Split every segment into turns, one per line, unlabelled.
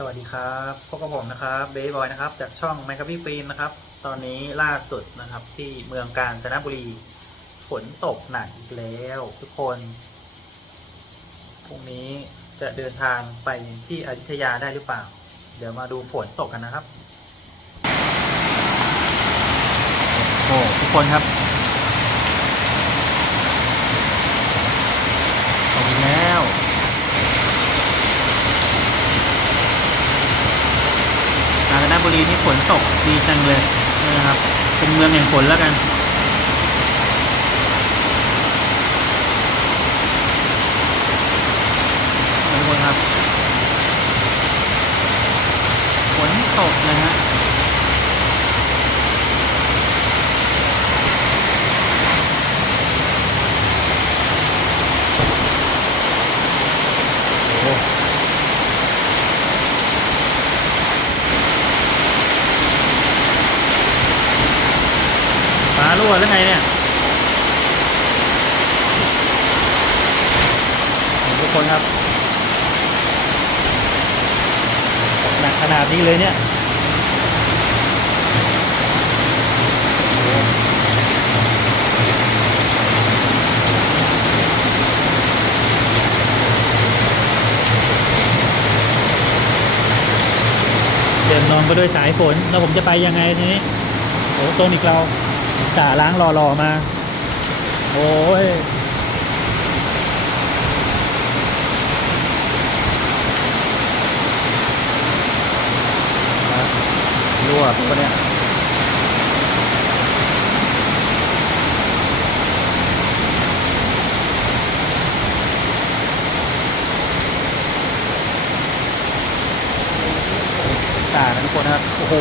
สวัสดีครับพบกับผมนะครับเบย์บอยนะครับจากช่องไมค์ครับพี่ฟิล์มนะครับ ตอนนี้ล่าสุดนะครับ ที่เมืองกาญจนบุรีฝนตกหนักอีกแล้วทุกคนพรุ่งนี้จะเดินทางไปที่อยุธยาได้หรือเปล่า เดี๋ยวมาดูฝนตกกันนะครับ โอ้ทุกคนครับตกอีกแล้ว กาญจน บุรีนี่ฝนตกดีจังเลยนะครับ เป็นเมืองแห่งฝนแล้วกัน ทุกคนครับ ฝนตกนะฮะ โอ้โห ฟ้ารั่วหรือไงเนี่ยทุกคนครับหนักขนาดนี้เลยเนี่ยเดินนองไปด้วยสายฝน แล้วผมจะไปยังไงทีนี้โอ้ต้นอีกเรา จ่าล้างรอๆมา โอ้ยรั่วปะเนี่ยจ่ากันทุกคนนะครับ โอ้โห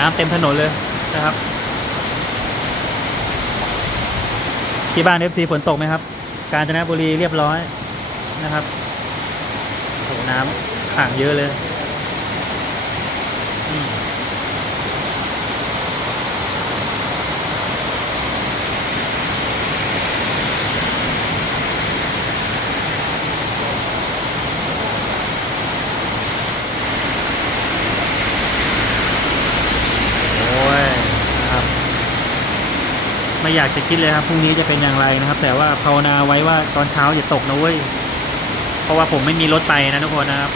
น้ำเต็มถนนเลยนะครับ ที่บ้านเอฟซีฝนตกไหมครับ กาญจนบุรีเรียบร้อยนะครับโอ้น้ำขังเยอะเลยอืมโอ้ยนะครับ ไม่อยากจะคิดเลยครับพรุ่งนี้จะเป็นอย่างไรนะครับ แต่ว่าภาวนาไว้ว่าตอนเช้าอย่าตกนะเว้ยเพราะว่าผมไม่มีรถไปนะทุกคนนะครับ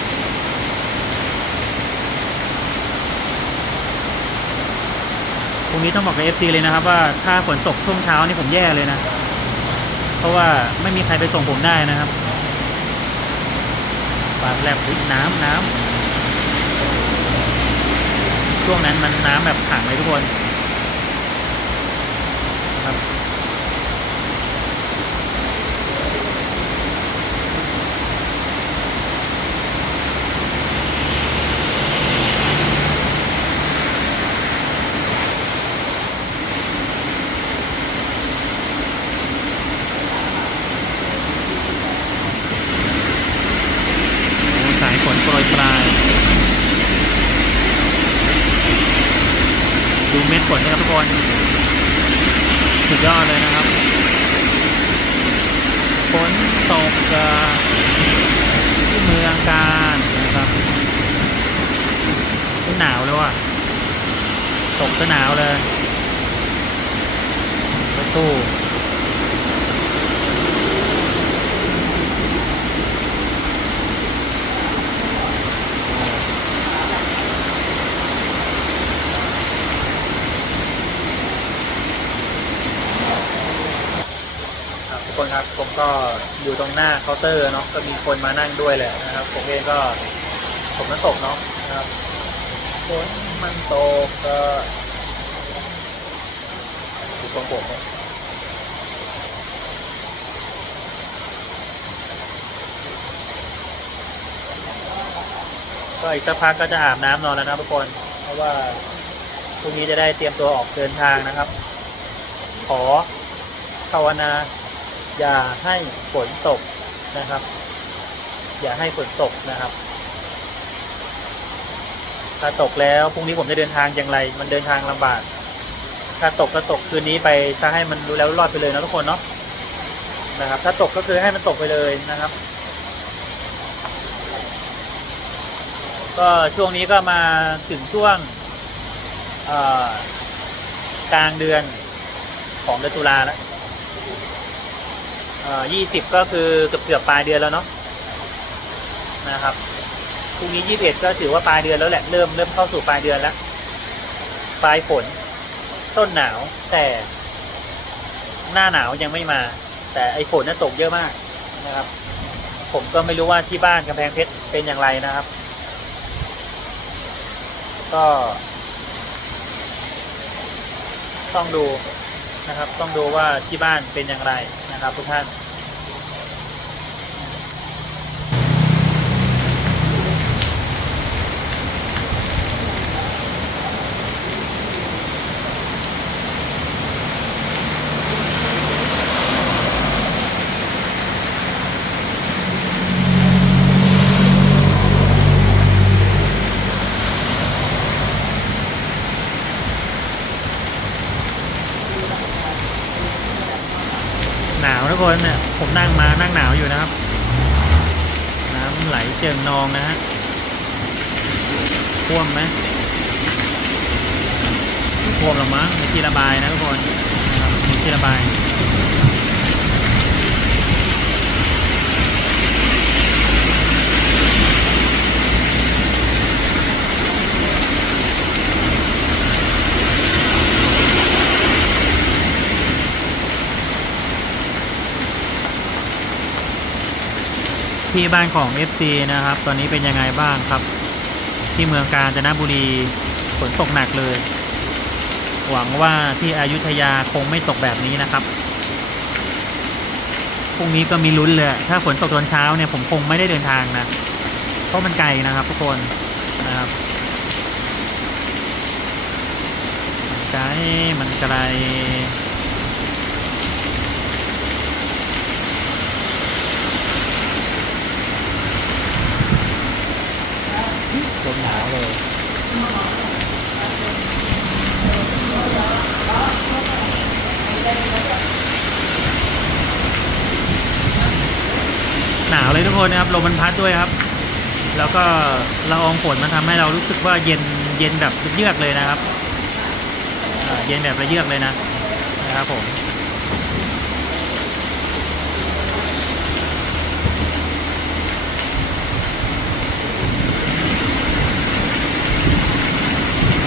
พรุ่งนี้ต้องบอกกับเอฟซีเลยนะครับ ว่าถ้าฝนตกช่วงเช้านี่ผมแย่เลยนะ เพราะว่าไม่มีใครไปส่งผมได้นะครับปากแลบอุ๊ยน้ำน้ำช่วงนั้นมันน้ำแบบขังเลยทุกคน ครับ โอ้สายฝน โปรยปลาย ดูเม็ดฝนนะครับทุกคน สุดยอดเลยนะครับฝนตกที่เมืองการนะครับหนาวแล้วอะ ตกก็หนาวเลยรถตู้ ครับทุกคนครับ ผมก็อยู่ตรงหน้าเคาน์เตอร์เนาะก็มีคนมานั่งด้วยแหละนะครับ ผมเองก็ผมนั้นตกเนาะนะครับฝนมันตกก็ดูของผมเนี่ยก็อีกสักพักก็จะอาบน้ำนอนแล้วนะทุกคน เพราะว่าพรุ่งนี้จะได้เตรียมตัวออกเดินทางนะครับ ขอภาวนา อย่าให้ฝนตกนะครับ อย่าให้ฝนตกนะครับ ถ้าตกแล้วพรุ่งนี้ผมจะเดินทางอย่างไร มันเดินทางลำบาก ถ้าตกก็ตกคืนนี้ไปถ้าให้มันรู้แล้วรอดไปเลยนะทุกคนเนาะนะครับ ถ้าตกก็คือให้มันตกไปเลยนะครับ ก็ช่วงนี้ก็มาถึงช่วงกลางเดือนของเดือนตุลาแล้ว ยี่สิบก็คือเกือบเกือบปลายเดือนแล้วเนาะนะครับพรุ่งนี้ยี่สิบเอ็ดก็ถือว่าปลายเดือนแล้วแหละ เริ่มเริ่มเข้าสู่ปลายเดือนแล้ว ปลายฝน ต้นหนาวแต่หน้าหนาวยังไม่มา แต่ไอฝนน่ะตกเยอะมากนะครับ ผมก็ไม่รู้ว่าที่บ้านกำแพงเพชรเป็นอย่างไรนะครับ ก็ ต้องดูนะครับ ต้องดูว่าที่บ้านเป็นอย่างไร นะครับทุกท่าน คนเนี่ยผมนั่งมานั่งหนาวอยู่นะครับ น้ำไหลเจิงนองนะฮะท่วมไหมท่วมหรอกมั้งมีที่ระบายนะทุกคนมีที่ระบาย ที่บ้านของ FC นะครับ ตอนนี้เป็นยังไงบ้างครับ ที่เมืองกาญจนบุรีฝนตกหนักเลย หวังว่าที่อยุธยาคงไม่ตกแบบนี้นะครับพรุ่งนี้ก็มีลุ้นเลยถ้าฝนตกตอนเช้าเนี่ยผมคงไม่ได้เดินทางนะเพราะมันไกลนะครับทุกคนนะครับมันไกลมันไกล มหนาวเลยหนาวเลยทุกคนนะครับลมมันพัดด้วยครับ แล้วก็ละอองฝนมันทำให้เรารู้สึกว่าเย็นเย็นแบบระเยือกเลยนะครับเย็นแบบระเยือกเลยนะนะครับผม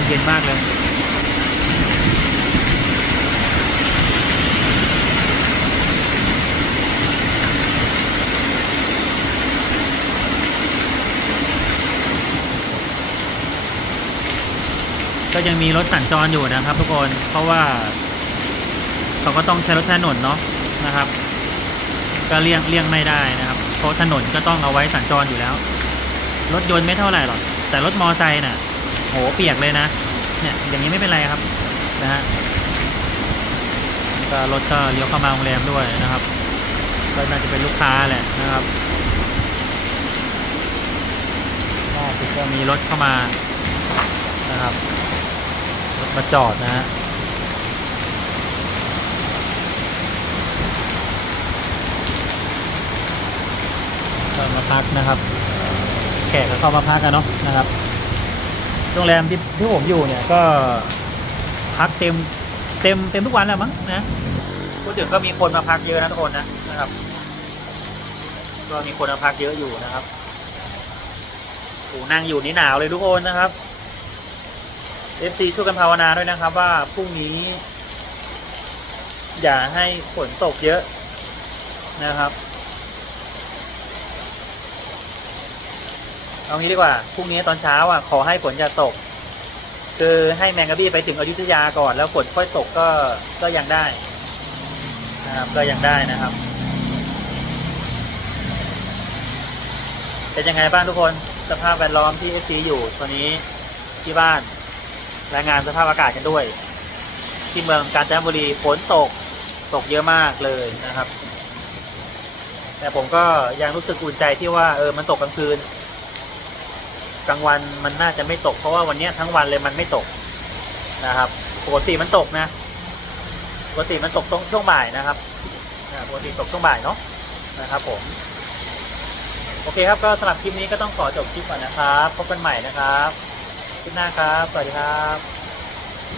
เย็นมากเลยก็ยังมีรถสัญจรอยู่นะครับ ทุกคนเพราะว่าเขาก็ต้องใช้รถถนนเนาะนะครับ ก็เลี่ยงเลี่ยงไม่ได้นะครับเพราะถนนก็ต้องเอาไว้สัญจรอยู่แล้ว รถยนต์ไม่เท่าไหร่หรอกแต่รถมอไซค์น่ะ เปียกเลยนะ เนี่ยอย่างนี้ไม่เป็นไรครับนะฮะก็รถก็เลี้ยวเข้ามาโรงแรมด้วยนะครับ ก็น่าจะเป็นลูกค้าแหละนะครับล่าสุดก็มีรถเข้ามานะครับรถมาจอดนะฮะก็มาพักนะครับ แขกก็เข้ามาพักกันเนาะนะครับ โรงแรมที่ที่ผมอยู่เนี่ยก็พักเต็มเต็มเต็มทุกวันแหละมั้งนะพูดถึงก็มีคนมาพักเยอะนะทุกคนนะนะครับ ก็มีคนมาพักเยอะอยู่นะครับโอ้นั่งอยู่นี่หนาวเลยทุกคนนะครับเอฟซีช่วยกันภาวนาด้วยนะครับ ว่าพรุ่งนี้ อย่าให้ฝนตกเยอะนะครับ เอางี้ดีกว่าพรุ่งนี้ตอนเช้าอะขอให้ฝนอย่าตก คือให้แมงกะบี้ไปถึงอยุธยาก่อน แล้วฝนค่อยตกก็ก็ยังได้นะครับก็ยังได้นะครับ เป็นยังไงบ้างทุกคนสภาพแวดล้อมที่เอซีอยู่ตอนนี้ที่บ้านรายงานสภาพอากาศกันด้วย ที่เมืองกาญจนบุรีฝนตกตกเยอะมากเลยนะครับ แต่ผมก็ยังรู้สึกอุ่นใจที่ว่าเออมันตกกลางคืน กลางวันมันน่าจะไม่ตก เพราะว่าวันนี้ทั้งวันเลยมันไม่ตกนะครับปกติมันตกนะปกติมันตกตรงช่วงบ่ายนะครับปกติตกช่วงบ่ายเนาะนะครับ ผม โอเคครับก็สำหรับคลิปนี้ก็ต้องขอจบคลิปก่อนนะครับพบกันใหม่นะครับคลิปหน้าครับ สวัสดีครับ